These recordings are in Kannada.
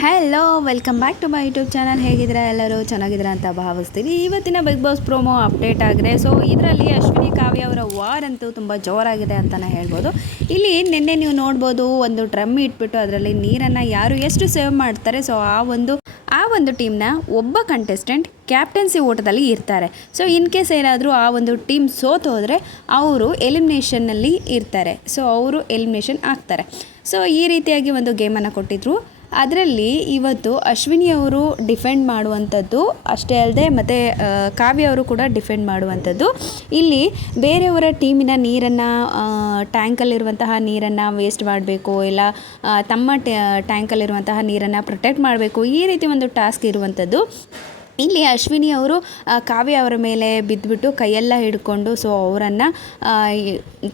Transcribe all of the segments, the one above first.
Hello welcome back to my YouTube channel. ಹೇಗಿದ್ದೀರಾ ಎಲ್ಲರೂ? ಚೆನ್ನಾಗಿದ್ದೀರಾ ಅಂತ ಭಾವಿಸ್ತೀನಿ. ಇವತ್ತಿನ ಬಿಗ್ ಬಾಸ್ ಪ್ರೋಮೋ ಅಪ್ಡೇಟ್ ಆಗಿದೆ. ಸೊ ಇದರಲ್ಲಿ ಅಶ್ವಿನಿ ಕಾವ್ಯ ಅವರ ವಾರ್ ಅಂತೂ ತುಂಬ ಜೋರಾಗಿದೆ ಅಂತಲೇ ಹೇಳ್ಬೋದು. ಇಲ್ಲಿ ನಿನ್ನೆ ನೀವು ನೋಡ್ಬೋದು, ಒಂದು ಡ್ರಮ್ ಇಟ್ಬಿಟ್ಟು ಅದರಲ್ಲಿ ನೀರನ್ನು ಯಾರು ಎಷ್ಟು ಸೇವ್ ಮಾಡ್ತಾರೆ, ಸೊ ಆ ಒಂದು ಟೀಮ್ನ ಒಬ್ಬ ಕಂಟೆಸ್ಟೆಂಟ್ ಕ್ಯಾಪ್ಟನ್ಸಿ ಓಟದಲ್ಲಿ ಇರ್ತಾರೆ. ಸೊ ಇನ್ ಕೇಸ್ ಏನಾದರೂ ಆ ಒಂದು ಟೀಮ್ ಸೋತು ಹೋದರೆ ಅವರು ಎಲಿಮಿನೇಷನ್ನಲ್ಲಿ ಇರ್ತಾರೆ. ಸೊ ಅವರು ಎಲಿಮಿನೇಷನ್ ಆಗ್ತಾರೆ. ಸೊ ಈ ರೀತಿಯಾಗಿ ಒಂದು ಗೇಮನ್ನು ಕೊಟ್ಟಿದ್ರು. ಅದರಲ್ಲಿ ಇವತ್ತು ಅಶ್ವಿನಿ ಅವರು ಡಿಫೆಂಡ್ ಮಾಡುವಂಥದ್ದು ಅಷ್ಟೇ ಅಲ್ಲದೆ ಮತ್ತು ಕಾವ್ಯ ಅವರು ಕೂಡ ಡಿಫೆಂಡ್ ಮಾಡುವಂಥದ್ದು. ಇಲ್ಲಿ ಬೇರೆಯವರ ಟೀಮಿನ ನೀರನ್ನು, ಟ್ಯಾಂಕಲ್ಲಿರುವಂತಹ ನೀರನ್ನು ವೇಸ್ಟ್ ಮಾಡಬೇಕು, ಇಲ್ಲ ತಮ್ಮ ಟ್ಯಾಂಕಲ್ಲಿರುವಂತಹ ನೀರನ್ನು ಪ್ರೊಟೆಕ್ಟ್ ಮಾಡಬೇಕು, ಈ ರೀತಿ ಒಂದು ಟಾಸ್ಕ್ ಇರುವಂಥದ್ದು. ಇಲ್ಲಿ ಅಶ್ವಿನಿ ಅವರು ಕಾವ್ಯ ಅವರ ಮೇಲೆ ಬಿದ್ದುಬಿಟ್ಟು ಕೈಯೆಲ್ಲ ಹಿಡ್ಕೊಂಡು ಸೊ ಅವರನ್ನು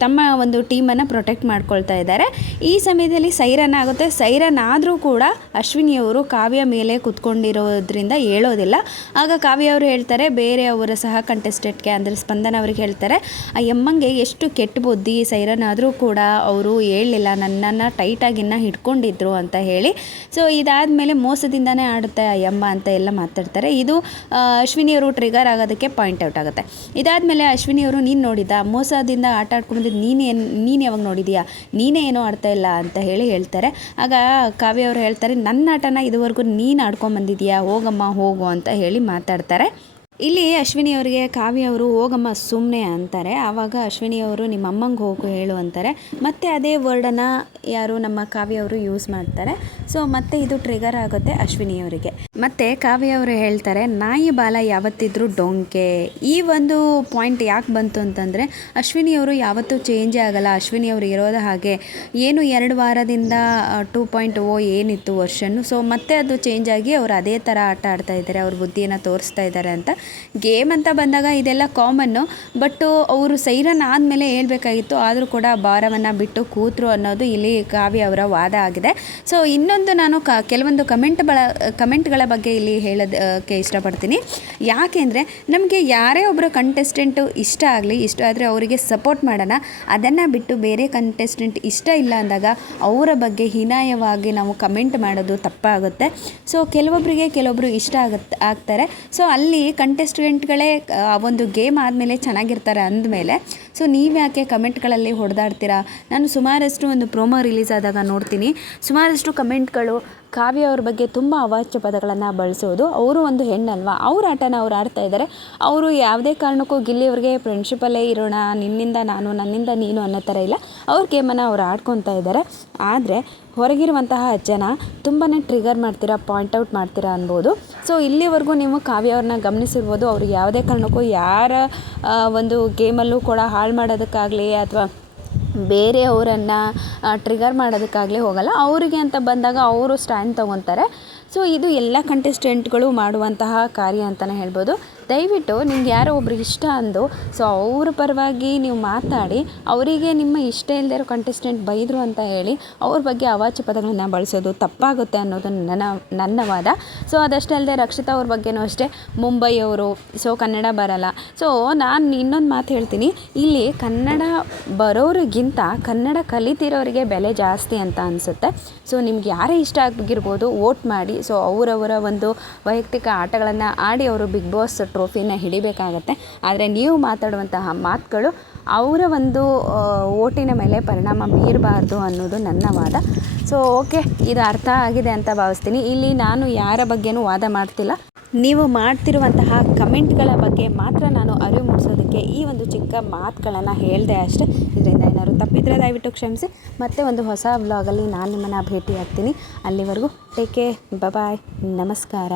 ತಮ್ಮ ಒಂದು ಟೀಮನ್ನು ಪ್ರೊಟೆಕ್ಟ್ ಮಾಡ್ಕೊಳ್ತಾ ಇದ್ದಾರೆ. ಈ ಸಮಯದಲ್ಲಿ ಸೈರನ್ ಆಗುತ್ತೆ. ಸೈರನ್ ಆದರೂ ಕೂಡ ಅಶ್ವಿನಿಯವರು ಕಾವ್ಯ ಮೇಲೆ ಕೂತ್ಕೊಂಡಿರೋದ್ರಿಂದ ಹೇಳೋದಿಲ್ಲ. ಆಗ ಕಾವ್ಯ ಅವರು ಹೇಳ್ತಾರೆ, ಬೇರೆ ಅವರ ಸಹ ಕಂಟೆಸ್ಟೆಂಟ್ಗೆ ಅಂದರೆ ಸ್ಪಂದನ ಅವ್ರಿಗೆ ಹೇಳ್ತಾರೆ, ಆ ಎಮ್ಮಂಗೆ ಎಷ್ಟು ಕೆಟ್ಟ ಬುದ್ಧಿ, ಸೈರನ್ ಆದರೂ ಕೂಡ ಅವರು ಹೇಳಲಿಲ್ಲ, ನನ್ನನ್ನು ಟೈಟಾಗಿ ಹಿಡ್ಕೊಂಡಿದ್ರು ಅಂತ ಹೇಳಿ. ಸೊ ಇದಾದಮೇಲೆ ಮೋಸದಿಂದನೇ ಆಡುತ್ತೆ ಆ ಎಮ್ಮ ಅಂತ ಎಲ್ಲ ಮಾತಾಡ್ತಾರೆ. ಇದು ಅಶ್ವಿನಿಯವರು ಟ್ರಿಗರ್ ಆಗೋದಕ್ಕೆ ಪಾಯಿಂಟ್ ಔಟ್ ಆಗುತ್ತೆ. ಇದಾದಮೇಲೆ ಅಶ್ವಿನಿಯವರು, ನೀನು ನೋಡಿದ್ದ ಮೋಸದಿಂದ ಆಟ ಆಡ್ಕೊಂಡ್ಬಂದಿದ್ದು ನೀನು ಯಾವಾಗ ನೋಡಿದೀಯಾ, ನೀನೇ ಏನೋ ಆಡ್ತಾ ಇಲ್ಲ ಅಂತ ಹೇಳ್ತಾರೆ. ಆಗ ಕಾವ್ಯ ಅವರು ಹೇಳ್ತಾರೆ, ನನ್ನ ಆಟನ ಇದುವರೆಗೂ ನೀನು ಆಡ್ಕೊಂಬಂದಿದೀಯಾ, ಹೋಗಮ್ಮ ಹೋಗು ಅಂತ ಹೇಳಿ ಮಾತಾಡ್ತಾರೆ. ಇಲ್ಲಿ ಅಶ್ವಿನಿಯವರಿಗೆ ಕಾವ್ಯ ಅವರು ಹೋಗಮ್ಮ ಸುಮ್ಮನೆ ಅಂತಾರೆ. ಆವಾಗ ಅಶ್ವಿನಿಯವರು ನಿಮ್ಮ ಅಮ್ಮಂಗೆ ಹೋಗು ಹೇಳು ಅಂತಾರೆ. ಮತ್ತು ಅದೇ ವರ್ಡನ್ನು ಯಾರು ನಮ್ಮ ಕಾವ್ಯ ಅವರು ಯೂಸ್ ಮಾಡ್ತಾರೆ. ಸೊ ಮತ್ತೆ ಇದು ಟ್ರಿಗರ್ ಆಗುತ್ತೆ ಅಶ್ವಿನಿಯವರಿಗೆ. ಮತ್ತು ಕಾವ್ಯ ಅವರು ಹೇಳ್ತಾರೆ, ನಾಯಿ ಬಾಲ ಯಾವತ್ತಿದ್ರೂ ಡೊಂಕೆ. ಈ ಒಂದು ಪಾಯಿಂಟ್ ಯಾಕೆ ಬಂತು ಅಂತಂದರೆ, ಅಶ್ವಿನಿಯವರು ಯಾವತ್ತೂ ಚೇಂಜೇ ಆಗಲ್ಲ. ಅಶ್ವಿನಿಯವರು ಇರೋದು ಹಾಗೆ, ಏನು 2 ವಾರದಿಂದ 2.0 ಏನಿತ್ತು ವರ್ಷನ್ನು, ಸೊ ಮತ್ತೆ ಅದು ಚೇಂಜ್ ಆಗಿ ಅವರು ಅದೇ ಥರ ಆಟ ಆಡ್ತಾ ಇದ್ದಾರೆ, ಅವ್ರ ಬುದ್ಧಿಯನ್ನು ತೋರಿಸ್ತಾ ಇದ್ದಾರೆ ಅಂತ. ಗೇಮ್ ಅಂತ ಬಂದಾಗ ಇದೆಲ್ಲ ಕಾಮನ್ನು. ಬಟ್ಟು ಅವರು ಸೈರನ್ ಆದಮೇಲೆ ಹೇಳ್ಬೇಕಾಗಿತ್ತು, ಆದರೂ ಕೂಡ ಭಾರವನ್ನು ಬಿಟ್ಟು ಕೂತರು ಅನ್ನೋದು ಇಲ್ಲಿ ಕಾವ್ಯ ಅವರ ವಾದ ಆಗಿದೆ. ಸೊ ಇನ್ನೊಂದು ನಾನು ಕೆಲವೊಂದು ಕಮೆಂಟ್ಗಳ ಬಗ್ಗೆ ಇಲ್ಲಿ ಹೇಳೋದಕ್ಕೆ ಇಷ್ಟಪಡ್ತೀನಿ. ಯಾಕೆಂದರೆ ನಮಗೆ ಯಾರೇ ಒಬ್ಬರು ಕಂಟೆಸ್ಟೆಂಟು ಇಷ್ಟ ಆದರೆ ಅವರಿಗೆ ಸಪೋರ್ಟ್ ಮಾಡೋಣ. ಅದನ್ನು ಬಿಟ್ಟು ಬೇರೆ ಕಂಟೆಸ್ಟೆಂಟ್ ಇಷ್ಟ ಇಲ್ಲ ಅಂದಾಗ ಅವರ ಬಗ್ಗೆ ಹೀನಾಯವಾಗಿ ನಾವು ಕಮೆಂಟ್ ಮಾಡೋದು ತಪ್ಪಾಗುತ್ತೆ. ಸೊ ಕೆಲವೊಬ್ಬರು ಇಷ್ಟ ಆಗ್ತಾರೆ. ಸೊ ಅಲ್ಲಿ ಕಂಟೆಸ್ಟೆಂಟ್ಗಳೇ ಒಂದು ಗೇಮ್ ಆದಮೇಲೆ ಚೆನ್ನಾಗಿರ್ತಾರೆ ಅಂದಮೇಲೆ ಸೊ ನೀವು ಯಾಕೆ ಕಮೆಂಟ್ಗಳಲ್ಲಿ ಹೊಡೆದಾಡ್ತೀರಾ? ನಾನು ಸುಮಾರಷ್ಟು ಒಂದು ಪ್ರೋಮೋ ರಿಲೀಸ್ ಆದಾಗ ನೋಡ್ತೀನಿ, ಸುಮಾರಷ್ಟು ಕಮೆಂಟ್ಗಳು ಕಾವ್ಯ ಅವ್ರ ಬಗ್ಗೆ ತುಂಬ ಅವಾಚ್ಯ ಪದಗಳನ್ನು ಬಳಸೋದು. ಅವರು ಒಂದು ಹೆಣ್ಣಲ್ವಾ, ಅವ್ರ ಆಟನ ಅವ್ರು ಆಡ್ತಾ ಇದ್ದಾರೆ. ಅವರು ಯಾವುದೇ ಕಾರಣಕ್ಕೂ ಗಿಲ್ಲಿಯವ್ರಿಗೆ ಫ್ರೆಂಡ್ಶಿಪ್ಪಲ್ಲೇ ಇರೋಣ, ನಿನ್ನಿಂದ ನಾನು ನನ್ನಿಂದ ನೀನು ಅನ್ನೋ ಥರ ಇಲ್ಲ, ಅವ್ರ ಗೇಮನ್ನು ಅವ್ರು ಆಡ್ಕೊತಾ ಇದ್ದಾರೆ. ಆದರೆ ಹೊರಗಿರುವಂತಹ ಜನ ತುಂಬಾ ಟ್ರಿಗರ್ ಮಾಡ್ತೀರಾ, ಪಾಯಿಂಟ್ಔಟ್ ಮಾಡ್ತೀರಾ ಅನ್ಬೋದು. ಸೊ ಇಲ್ಲಿವರೆಗೂ ನೀವು ಕಾವ್ಯ ಅವ್ರನ್ನ ಗಮನಿಸಿರ್ಬೋದು, ಅವರು ಯಾವುದೇ ಕಾರಣಕ್ಕೂ ಯಾರ ಒಂದು ಗೇಮಲ್ಲೂ ಕೂಡ ಹಾಳು ಮಾಡೋದಕ್ಕಾಗಲಿ ಅಥವಾ ಬೇರೆಯವರನ್ನು ಟ್ರಿಗರ್ ಮಾಡೋದಕ್ಕಾಗಲಿ ಹೋಗಲ್ಲ. ಅವರಿಗೆ ಅಂತ ಬಂದಾಗ ಅವರು ಸ್ಟ್ಯಾಂಡ್ ತೊಗೊತಾರೆ. ಸೊ ಇದು ಎಲ್ಲ ಕಂಟೆಸ್ಟೆಂಟ್ಗಳು ಮಾಡುವಂತಹ ಕಾರ್ಯ ಅಂತಲೇ ಹೇಳ್ಬೋದು. ದಯವಿಟ್ಟು ನಿಮ್ಗೆ ಯಾರೋ ಒಬ್ರು ಇಷ್ಟ ಅಂದು ಸೊ ಅವ್ರ ಪರವಾಗಿ ನೀವು ಮಾತಾಡಿ, ಅವರಿಗೆ ನಿಮ್ಮ ಇಷ್ಟ ಇಲ್ಲದೆ ಇರೋ ಕಂಟೆಸ್ಟೆಂಟ್ ಬೈದರು ಅಂತ ಹೇಳಿ ಅವ್ರ ಬಗ್ಗೆ ಅವಾಚ್ಯ ಪದಗಳನ್ನು ಬಳಸೋದು ತಪ್ಪಾಗುತ್ತೆ ಅನ್ನೋದು ನನ್ನ ವಾದ. ಸೊ ಅದಷ್ಟೇ ಅಲ್ಲದೆ ರಕ್ಷಿತಾ ಅವ್ರ ಬಗ್ಗೆನೂ ಅಷ್ಟೇ, ಮುಂಬೈಯವರು, ಸೊ ಕನ್ನಡ ಬರಲ್ಲ. ಸೊ ನಾನು ಇನ್ನೊಂದು ಮಾತು ಹೇಳ್ತೀನಿ, ಇಲ್ಲಿ ಕನ್ನಡ ಬರೋರಿಗಿಂತ ಕನ್ನಡ ಕಲಿತಿರೋರಿಗೆ ಬೆಲೆ ಜಾಸ್ತಿ ಅಂತ ಅನಿಸುತ್ತೆ. ಸೊ ನಿಮ್ಗೆ ಯಾರೇ ಇಷ್ಟ ಆಗಿರ್ಬೋದು, ವೋಟ್ ಮಾಡಿ. ಸೊ ಅವರವರ ಒಂದು ವೈಯಕ್ತಿಕ ಆಟಗಳನ್ನು ಆಡಿ ಅವರು ಬಿಗ್ ಬಾಸ್ ಟ್ರೋಫಿನ ಹಿಡಿಬೇಕಾಗತ್ತೆ. ಆದರೆ ನೀವು ಮಾತಾಡುವಂತಹ ಮಾತುಗಳು ಅವರ ಒಂದು ಓಟಿನ ಮೇಲೆ ಪರಿಣಾಮ ಬೀರಬಾರ್ದು ಅನ್ನೋದು ನನ್ನ ವಾದ. ಸೊ ಓಕೆ, ಇದು ಅರ್ಥ ಆಗಿದೆ ಅಂತ ಭಾವಿಸ್ತೀನಿ. ಇಲ್ಲಿ ನಾನು ಯಾರ ಬಗ್ಗೆನೂ ವಾದ ಮಾಡ್ತಿಲ್ಲ, ನೀವು ಮಾಡ್ತಿರುವಂತಹ ಕಮೆಂಟ್ಗಳ ಬಗ್ಗೆ ಮಾತ್ರ ನಾನು ಅರಿವು ಮೂಡಿಸೋದಕ್ಕೆ ಈ ಒಂದು ಚಿಕ್ಕ ಮಾತುಗಳನ್ನು ಹೇಳಿದೆ ಅಷ್ಟೇ. ಇದರಿಂದ ಏನಾದ್ರು ತಪ್ಪಿದರೆ ದಯವಿಟ್ಟು ಕ್ಷಮಿಸಿ. ಮತ್ತೆ ಒಂದು ಹೊಸ ವ್ಲಾಗಲ್ಲಿ ನಾನು ನಿಮ್ಮನ್ನು ಭೇಟಿ ಆಗ್ತೀನಿ. ಅಲ್ಲಿವರೆಗೂ ಟೇಕ್ ಕೇರ್, ಬಾಯ್, ನಮಸ್ಕಾರ.